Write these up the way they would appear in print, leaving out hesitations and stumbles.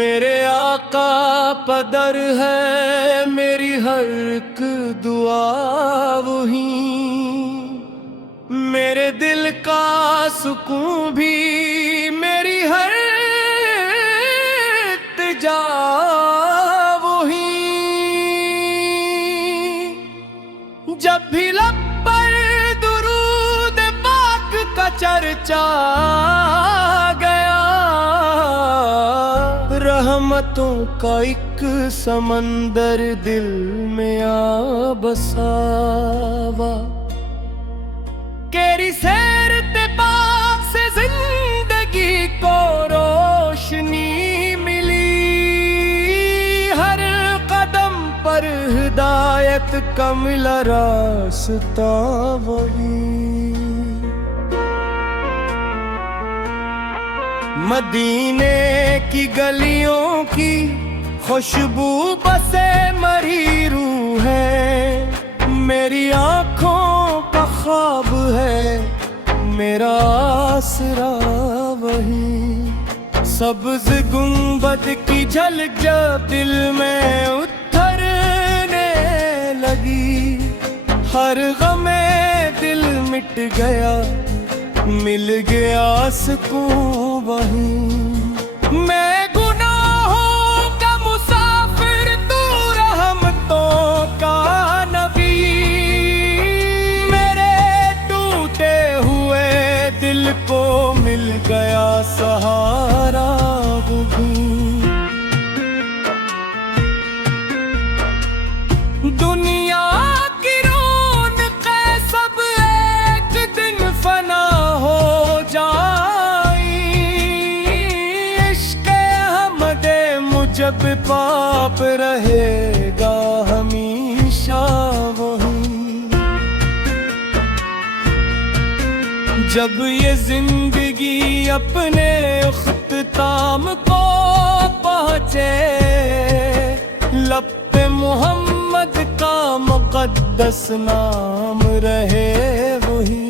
मेरे आका पदर है मेरी हर एक दुआ वही, मेरे दिल का सुकून भी मेरी हर इल्तिजा वही। जब भी लब पर दुरूद पाक का चर्चा गया, रहमतों का एक समंदर दिल में आ बसावा। केरी सैर ते पाक से जिंदगी को रोशनी मिली, हर कदम पर हिदायत का मिला रास्ता वही। मदीने की गलियों की खुशबू बसे मरी रूह है, मेरी आँखों का ख्वाब है मेरा आसरा वही। सब्ज गुंबद की झलक जब दिल में उतरने लगी, हर गमे दिल मिट गया, मिल गया सुकून वही। मैं गुनाहों का मुसाफिर, तू रहमतों का नबी, मेरे टूटे हुए दिल को मिल गया सहारा वही। दुनिया की रौनक़ें सब एक दिन फना हो जाई, इश्क़ हमदे मुझब पाप रहेगा हमेशा वही। जब ये जिंदगी अपने इख्तिताम को पहुँचे, लब पे मोहम्मद का मुक़द्दस नाम रहे वही।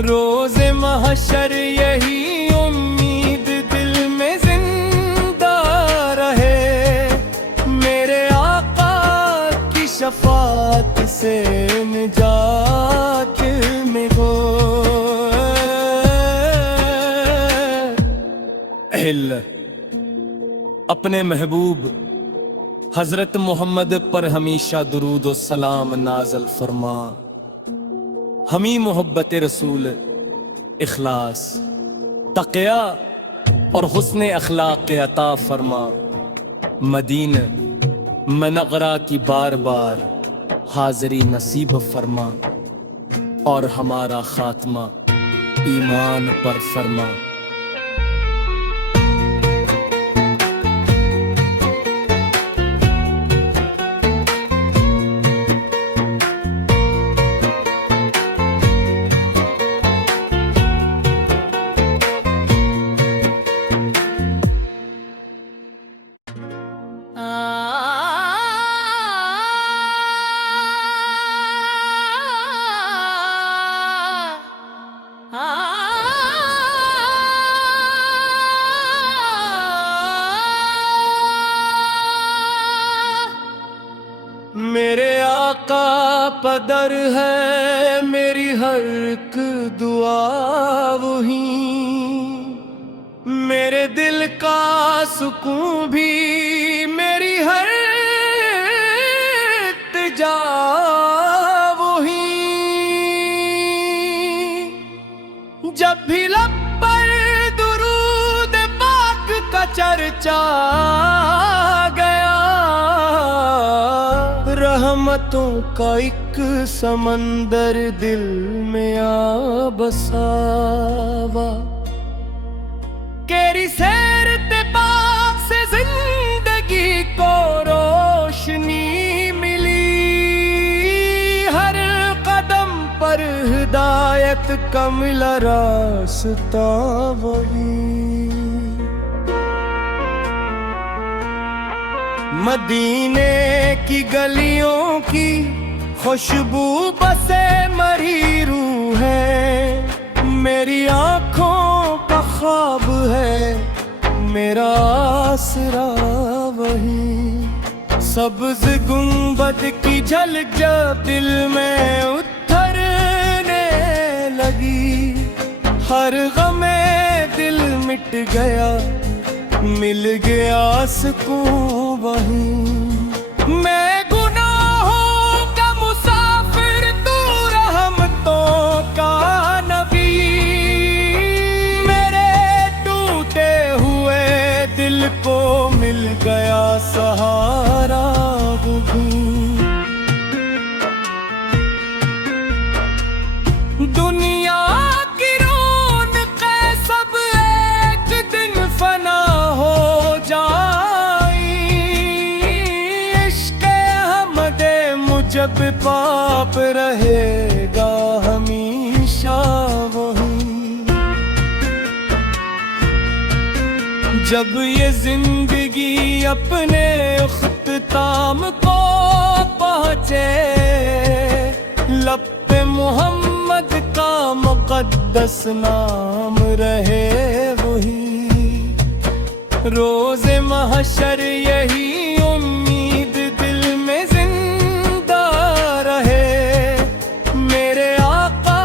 रोज़े महशर यही उम्मीद दिल में जिंदा रहे, मेरे आका की शफाअत से निजात में हो। अपने महबूब हजरत मोहम्मद पर हमेशा दुरूद और सलाम नाज़िल फरमा। हमी मोहब्बत रसूल, इखलास, तक़या और हुस्न अखलाक अता फरमा। मदीना मनगरा की बार बार हाज़री नसीब फरमा, और हमारा खात्मा ईमान पर फरमा। मेरे आका पदर है मेरी हर एक दुआ वही, मेरे दिल का सुकून भी मेरी हर इल्तिजा वही। जब भी लब पर दुरूद पाक का चर्चा गया, रहमतों का एक समंदर दिल में आ बसावा। केरी सैर ते पाक से जिंदगी को रोशनी मिली, हर कदम पर हिदायत का मिला रास्ता वही। मदीने की गलियों की खुशबू बसे मरी रूह है, मेरी आँखों का ख्वाब है मेरा आसरा वही। सब्ज गुंबद की झलक जब दिल में उतरने लगी, हर गमे दिल मिट गया, मिल गया सुकून वहीं। मैं गुनाहों का मुसाफिर, तू रहमतों का नबी, मेरे टूटे हुए दिल को मिल गया सहारा वो भी। दुनिया की रौनक़ें सब एक दिन फना हो जाई, इश्क़ हमदे मुझब पाप रहेगा हमेशा वहीं। जब ये जिंदगी अपने इख्तिताम को पहुँचे, लब पे मोहम्मद का मुक़द्दस नाम रहे वही। रोज़े महशर यही उम्मीद दिल में जिंदा रहे, मेरे आका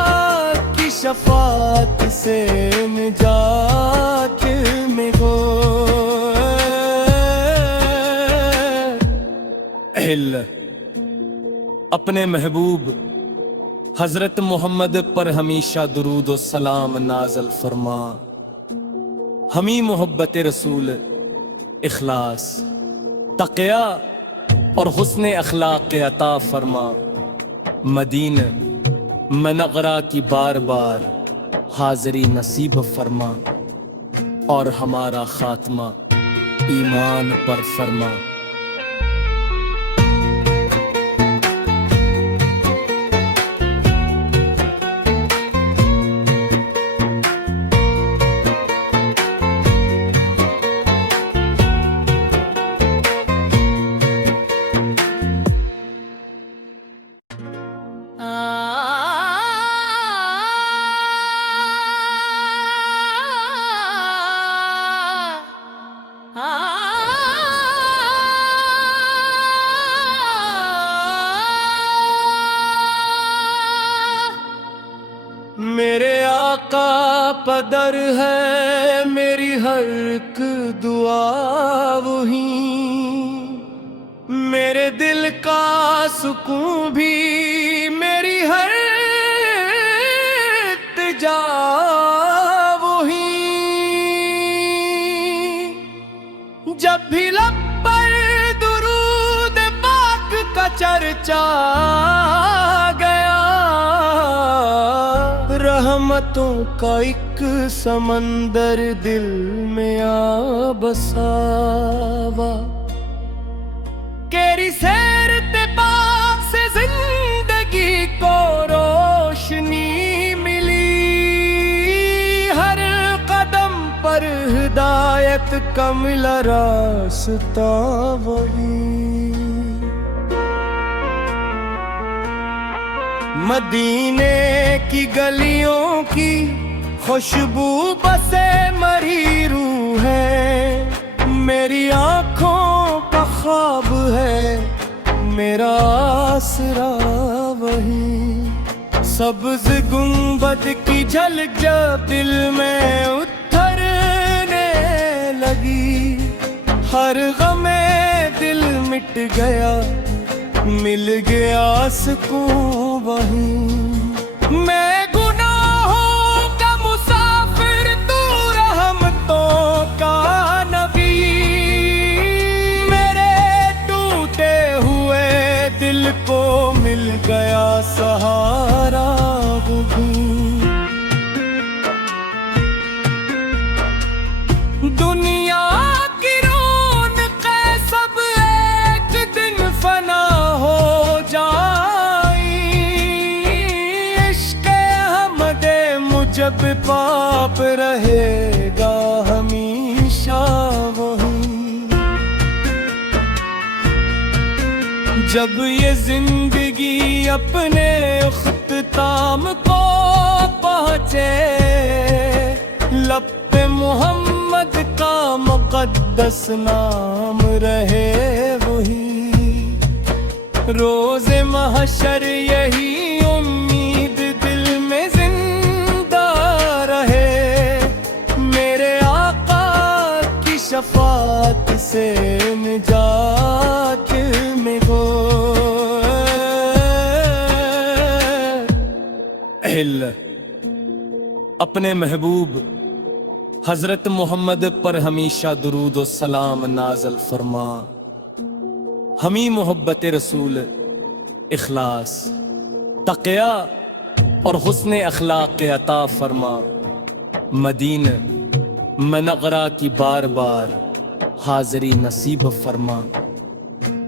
की शफाअत से निजात में हो। अपने महबूब हजरत मोहम्मद पर हमेशा दुरूद और सलाम नाज़िल फरमा। हमी मोहब्बत रसूल, इखलास, तक़या और हुस्न अखलाक अता फरमा। मदीना मनगरा की बार बार हाज़री नसीब फरमा, और हमारा खात्मा ईमान पर फरमा। मेरे आका पदर है मेरी हर एक दुआ वही, मेरे दिल का सुकून भी मेरी हर इल्तिजा वही। जब भी लब पर दुरूद पाक का चर्चा गया, रहमतों का एक समंदर दिल में आ बसावा। केरी सैर ते पाक से जिंदगी को रोशनी मिली, हर कदम पर हिदायत का मिला रास्ता वही। मदीने की गलियों की खुशबू बसे मरी रूह है, मेरी आँखों का ख्वाब है मेरा आसरा वही। सब्ज गुंबद की झलक जब दिल में उतरने लगी, हर गमे दिल मिट गया, मिल गया सुकून वहीं। मैं गुनाहों का मुसाफिर, तू रहमतों का नबी, मेरे टूटे हुए दिल को मिल गया सहारा वो भी। दुनिया की रौनक़ें सब एक दिन फना हो जाई, इश्क़ हमदे मुझब पाप रहेगा हमेशा वहीं। जब ये जिंदगी अपने इख्तिताम को पहुँचे, लब पे मोहम्मद का मुक़द्दस नाम रहे वही, रोज़े महशर यही उम्मीद दिल में जिंदा रहे। मेरे आका की शफाअत से निजात में गो अपने महबूब हजरत मोहम्मद पर हमेशा दुरूद और सलाम नाज़िल फरमा। हमी मोहब्बत रसूल, इखलास, तक़या और हुस्न अखलाक अता फरमा। मदीन मनगरा की बार बार हाज़री नसीब फरमा,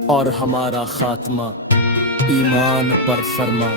और हमारा खात्मा ईमान पर फरमा।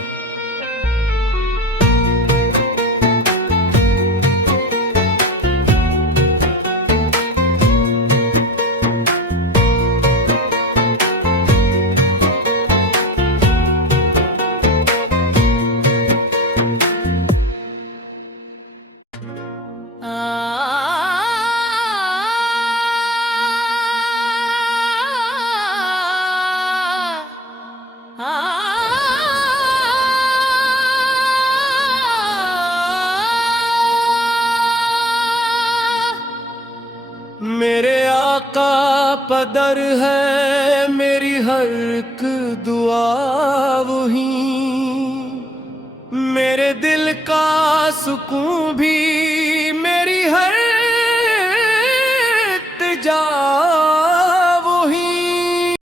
मेरे आका पदर है मेरी हर एक दुआ वही, मेरे दिल का सुकून भी मेरी हर इल्तिजा